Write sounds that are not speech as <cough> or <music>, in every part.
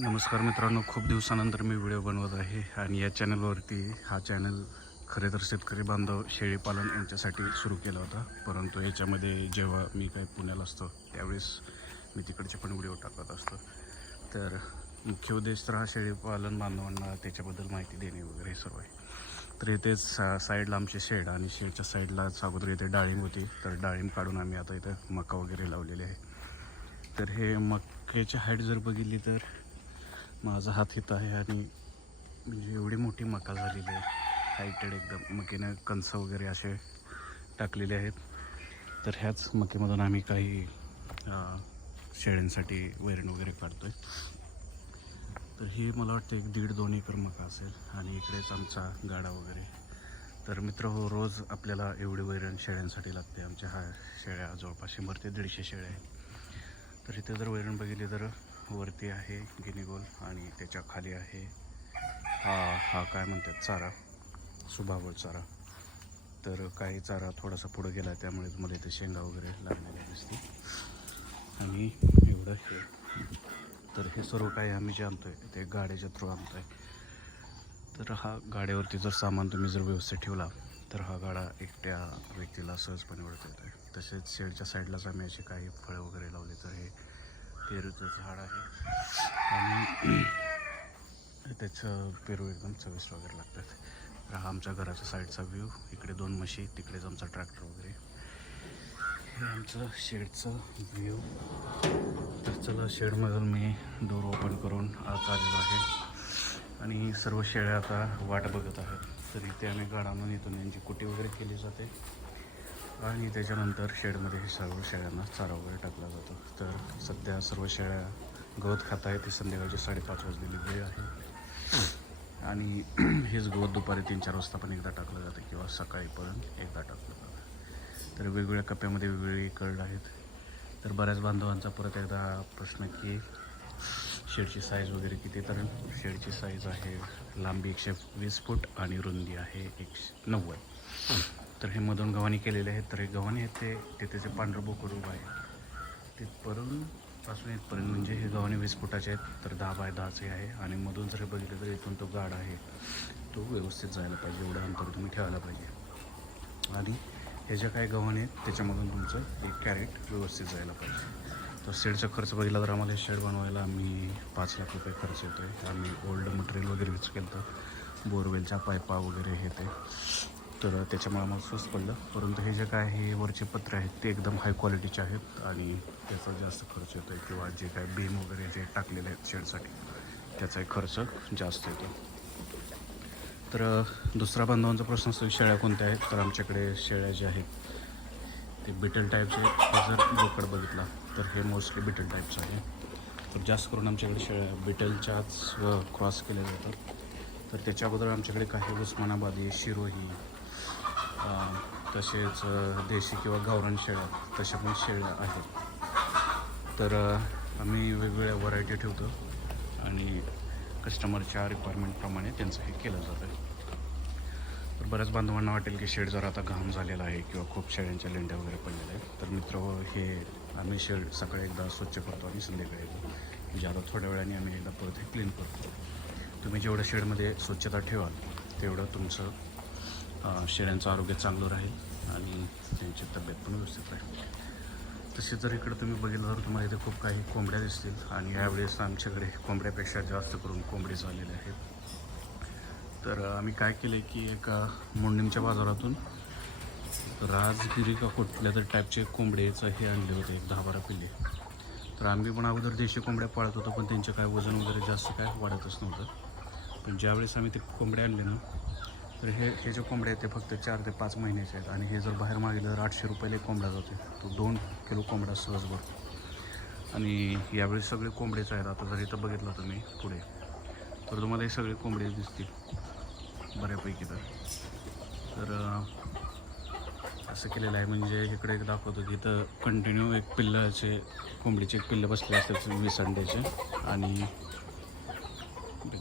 नमस्कार मित्रांनो खूप दिवसानंतर मी व्हिडिओ बनवत आहे आणि या चॅनलवरती हा चॅनल खरे तर शेतकरी बांधव शेळीपालन यांच्यासाठी सुरू केला होता परंतु याच्यामध्ये जेव्हा मी काही पुण्याला असतो त्यावेळेस मी तिकडचे पण व्हिडिओ टाकत असतो तर मुख्य उद्देश तर हा शेळीपालन बांधवांना त्याच्याबद्दल माहिती देणे वगैरे सर्व आहे तर इथेच साईडला आमचे शेड आणि शेडच्या साईडला अगोदर इथे डाळिंब होती तर डाळिंब काढून आम्ही आता इथं मका वगैरे लावलेले आहे तर हे मक्याचे हाईट जर बघितली तर माझा हात इथं आहे आणि म्हणजे एवढी मोठी मका झालेली आहे हायटेड एकदम मकेनं कंस वगैरे असे टाकलेले आहेत तर ह्याच मकेमधून आम्ही काही शेळ्यांसाठी वैरण वगैरे काढतो आहे तर हे मला वाटतं एक दीड दोन एकर मका असेल आणि इकडेच आमचा गाडा वगैरे तर मित्र हो रोज आपल्याला एवढी वैरण शेळ्यांसाठी लागते आमच्या हा शेळ्या जवळपास शंभर ते दीडशे शेळ्या आहेत तर इथे जर वैरण बघितली तर वरती आहे गिनीगोल आणि त्याच्या खाली आहे हा हा काय म्हणतात चारा सुभावळ चारा तर काही चारा थोडासा पुढं गेला त्यामुळे तुम्हाला इथे शेंगा वगैरे लागलेल्या दिसते आणि एवढं हे तर हे सर्व काही आम्ही जे आणतो आहे ते गाड्याच्या थ्रू आणतो आहे तर हा गाड्यावरती जर सामान तुम्ही जर व्यवस्थित ठेवला तर हा गाडा एकट्या व्यक्तीला सहजपणे ओळखता येतो आहे तसेच शेडच्या साईडलाच आम्ही असे काही फळं वगैरे लावले तर हे पेरूचं झाड आहे आणि त्याचं पेरू एकदम चवीस वगैरे लागतात तर हा आमच्या घराच्या साईडचा व्ह्यू इकडे दोन म्हशी तिकडेच आमचा ट्रॅक्टर वगैरे हे आमचं शेडचं व्ह्यू तर चला शेडमधून मी डोर ओपन करून आत आलेलो आहे आणि सर्व शेळ्या आता वाट बघत आहेत तर इथे आम्ही गाडामधून इथून यांची कुटी वगैरे केली जाते आणि त्याच्यानंतर शेडमध्ये हे सर्व शेळ्यांना चारा वगैरे टाकला जातो तर सध्या सर्व शेळ्या गवत खात आहे ती संध्याकाळची साडेपाच वाजलेली वेळ आहे आणि <clears throat> हेच गवत दुपारी तीन चार वाजता पण एकदा टाकलं जातं किंवा सकाळीपर्यंत एकदा टाकलं जातं तर वेगवेगळ्या कप्प्यामध्ये वेगवेगळी कर्ड आहेत तर बऱ्याच बांधवांचा परत एकदा प्रश्न की शेडची साईज वगैरे किती तर शेडची साईज आहे लांबी एकशे वीस फूट आणि रुंदी आहे एकशे नव्वद तर हे मधून गव्हाणी केलेले आहेत तर हे गव्हाणी आहेत ते तिथे जे पांढरबोकड उभं आहे तिथपर्यंत पासून इथपर्यंत म्हणजे हे गव्हाणी वीस फुटाचे आहेत तर दहा बाय दहाचे आहे आणि मधून जर बघितलं तर इथून तो गाड आहे तो व्यवस्थित जायला पाहिजे एवढं अंतर तुम्ही ठेवायला पाहिजे आणि हे जे काही गव्हाणी आहेत त्याच्यामधून तुमचं एक कॅरेट व्यवस्थित जायला पाहिजे तर शेडचा खर्च बघितला तर आम्हाला शेड बनवायला आम्ही पाच लाख रुपये खर्च येतो आहे आम्ही ओल्ड मटेरियल वगैरे यूज केलं तर बोरवेलच्या पायपा वगैरे हे ते तर त्याच्यामुळे मला स्वस्त पडलं परंतु हे जे काय हे वरचे पत्र आहेत ते एकदम हाय क्वालिटीचे आहेत आणि त्याचा जास्त खर्च येतो आहे किंवा जे काय बीम वगैरे जे टाकलेले आहेत शेडसाठी त्याचाही खर्च जास्त येतो तर दुसरा बांधवांचा प्रश्न असतो शेळ्या कोणत्या आहेत तर आमच्याकडे शेळ्या ज्या आहेत ते बिटल टाईपचे जर बोकड बघितला तर हे मोस्टली बिटल टाईपचं आहे तर जास्त करून आमच्याकडे शेळ्या बिटलच्याच क्रॉस केल्या जातात तर त्याच्याबद्दल आमच्याकडे काही उस्मानाबादी शिरोही तसेच देशी किंवा गावरान शेळ्या तशा पण शेळ्या आहेत तर आम्ही वेगवेगळ्या व्हरायटी ठेवतो आणि कस्टमरच्या रिक्वायरमेंटप्रमाणे त्यांचं हे केलं जातं तर बऱ्याच बांधवांना वाटेल की शेड जर आता घाम झालेला आहे किंवा खूप शेळ्यांच्या लेंड्या वगैरे पडलेल्या आहेत तर मित्र हे आम्ही शेड सकाळी एकदा स्वच्छ करतो आणि संध्याकाळी म्हणजे आता थोड्या वेळाने आम्ही एकदा परत हे क्लीन करतो तुम्ही जेवढं शेडमध्ये स्वच्छता ठेवाल तेवढं तुमचं शेळ्यांचं आरोग्य चांगलं राहील आणि त्यांची तब्येत पण व्यवस्थित राहील तसे जर इकडं तुम्ही बघितलं तर तुम्हाला इथे खूप काही कोंबड्या दिसतील आणि यावेळेस आमच्याकडे कोंबड्यापेक्षा जास्त करून कोंबडे झालेले आहेत तर आम्ही काय केलं आहे की एका मुंडीमच्या बाजारातून राजगिरी का कुठल्या तरी टाईपचे कोंबडेचं हे आणले होते एक दहा बारा पिल्ले तर आम्ही पण अगोदर देशी कोंबड्या पाळत होतो पण त्यांचं काय वजन वगैरे जास्त काय वाढतच नव्हतं पण ज्यावेळेस आम्ही ते कोंबड्या आणले ना तर हे हे जे कोंबडे आहेत ते फक्त चार ते पाच महिन्याचे आहेत आणि हे जर बाहेर मागितलं तर आठशे रुपयाला एक कोंबडा जाते तो दोन किलो कोंबडा सहज भरतो आणि यावेळी सगळे कोंबडेच आहेत आता जर इथं बघितलं तुम्ही पुढे तर तुम्हाला हे सगळे कोंबडे दिसतील बऱ्यापैकी तर तर असं केलेलं आहे म्हणजे इकडे एक दाखवतो की इथं कंटिन्यू एक पिल्लाचे कोंबडीचे एक पिल्लं बसले असतात मी अंड्याचे आणि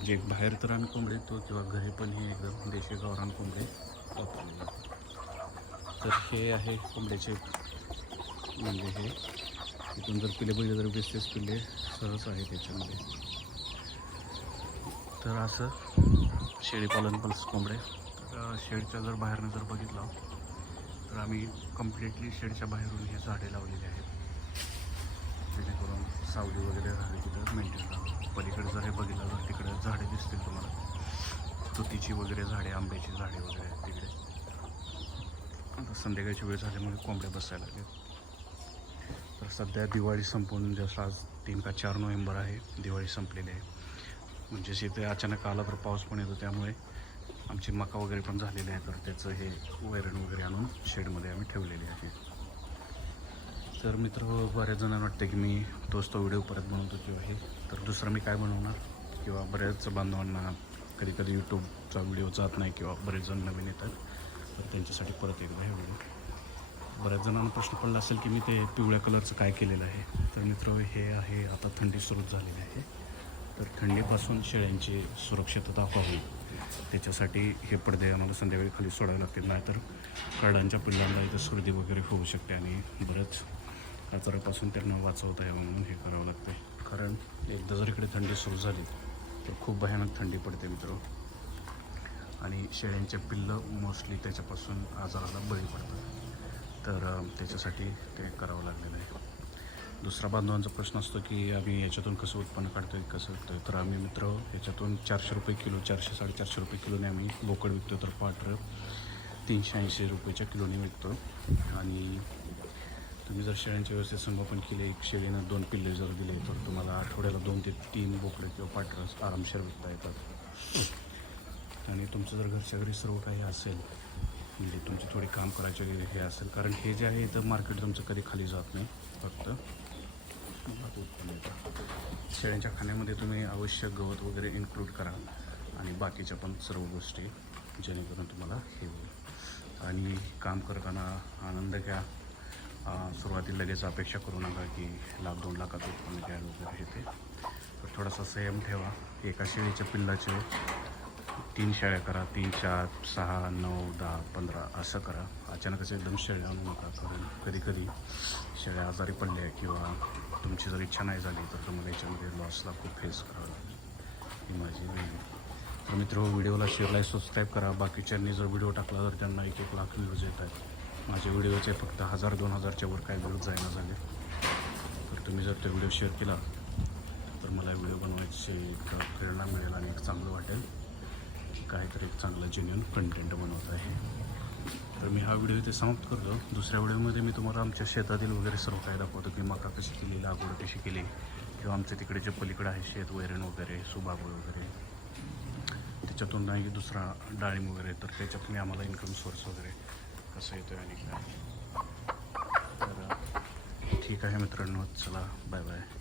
जे बाहेर तर आण कोंबडी येतो किंवा घरी पण हे एकदम देशी गावरान कोंबडी वापरली तर हे आहे कोंबड्याचे म्हणजे हे इथून जर पिले पाहिजे जर वीस तीस पिले सहज आहे त्याच्यामध्ये तर असं शेळीपालन पण कोंबडे तर शेडच्या जर बाहेरनं जर बघितलं तर आम्ही कम्प्लिटली शेडच्या बाहेरून हे झाडे लावलेली आहेत सावली वगैरे झाली तिथं मेंटेन राहावं पलीकडे जर हे बघितलं तर तिकडे झाडे दिसतील तुम्हाला तुतीची वगैरे झाडे आंब्याची झाडे वगैरे आहेत तिकडे आता संध्याकाळची वेळ झाल्यामुळे कोंबड्या बसायला लागले तर सध्या दिवाळी संपून जसं आज तीन का चार नोव्हेंबर आहे दिवाळी संपलेली आहे म्हणजेच इथे अचानक आला तर पाऊस पण येतो त्यामुळे आमची मका वगैरे पण झालेली आहे तर त्याचं हे वैरण वगैरे आणून शेडमध्ये आम्ही ठेवलेली आहे तर मित्र बऱ्याच जणांना वाटतं की मी तोच तो व्हिडिओ परत बनवतो किंवा हे तर दुसरा मी काय बनवणार किंवा बऱ्याच बांधवांना कधी कधी यूट्यूबचा व्हिडिओ जात नाही किंवा बरेच जण नवीन येतात तर त्यांच्यासाठी परत एकदा हे व्हिडिओ बऱ्याच जणांना प्रश्न पडला असेल की मी ते पिवळ्या कलरचं काय केलेलं आहे तर मित्र हे आहे आता थंडी सुरू झालेली आहे तर थंडीपासून शेळ्यांची सुरक्षितता व्हावी त्याच्यासाठी हे पडदे आम्हाला संध्याकाळी खाली सोडावे लागतील नाहीतर कडांच्या पिल्लांना इथं सर्दी वगैरे होऊ शकते आणि बरंच कचऱ्यापासून त्यांना वाचवता आहे म्हणून हे करावं लागतं कारण एकदा जर इकडे थंडी सुरू झाली तर खूप भयानक थंडी पडते मित्र आणि शेळ्यांचे पिल्लं मोस्टली त्याच्यापासून आजाराला बळी पडतात तर त्याच्यासाठी ते करावं लागलेलं आहे दुसरा बांधवांचा प्रश्न असतो की आम्ही याच्यातून कसं उत्पन्न काढतोय कसं विकतोय तर आम्ही मित्र याच्यातून चारशे रुपये किलो चारशे साडेचारशे रुपये किलोने आम्ही बोकड विकतो तर पाठ तीनशे ऐंशी रुपयेच्या किलोने विकतो आणि तुम्ही जर शेळ्यांचे व्यवस्थित संगोपन केले एक शेळीनं दोन पिल्ले जर दिले तर तुम्हाला आठवड्याला दोन ते तीन बोकडे किंवा पाटरस आरामशीर विकता येतात आणि तुमचं जर घरच्या घरी सर्व काही असेल म्हणजे तुमची थोडी काम करायचे हे असेल कारण हे जे आहे तर मार्केट तुमचं कधी खाली जात नाही फक्त शेळ्यांच्या खाण्यामध्ये तुम्ही आवश्यक गवत वगैरे इन्क्लूड करा आणि बाकीच्या पण सर्व गोष्टी जेणेकरून तुम्हाला हे होईल आणि काम करताना आनंद घ्या सुरुवातीला लगेच अपेक्षा करू नका की लाख दोन लाखात उत्पन्न घ्यायला वगैरे ते तर थोडासा संयम ठेवा एका शेळीच्या पिल्लाचे तीन शेळ्या करा तीन चार सहा नऊ दहा पंधरा असं करा अचानकच एकदम शेळ्या आणू नका कारण कधी कधी शेळ्या आजारी पडल्या किंवा तुमची जर इच्छा नाही झाली तर तुम्हाला याच्यामध्ये लॉसला खूप फेस करावं लागेल ही माझी तर मित्र हो, व्हिडिओला शेअरला सबस्क्राईब करा बाकीच्यांनी जर व्हिडिओ टाकला तर त्यांना एक एक लाख व्ह्यूज येत आहेत माझे व्हिडिओचे फक्त हजार दोन हजारच्या वर काय व्ह्यूज जायना झाले तर तुम्ही जर ते व्हिडिओ शेअर केला तर मला व्हिडिओ बनवायची एक प्रेरणा मिळेल आणि एक चांगलं वाटेल काहीतरी एक चांगलं जेन्युन कंटेंट बनवत आहे तर मी हा व्हिडिओ इथे समाप्त करतो दुसऱ्या व्हिडिओमध्ये मी तुम्हाला आमच्या शेतातील वगैरे सर्व काय दाखवतो की मका कशी केली लागवड कशी केली किंवा आमच्या तिकडे जे पलीकडं आहे शेत वैरण वगैरे सुबाग वगैरे त्याच्यातून नाही दुसरा डाळिंब वगैरे तर त्याच्यातून आम्हाला इन्कम सोर्स वगैरे कसं येतो आणि काय ठीक आहे मित्रांनो चला बाय बाय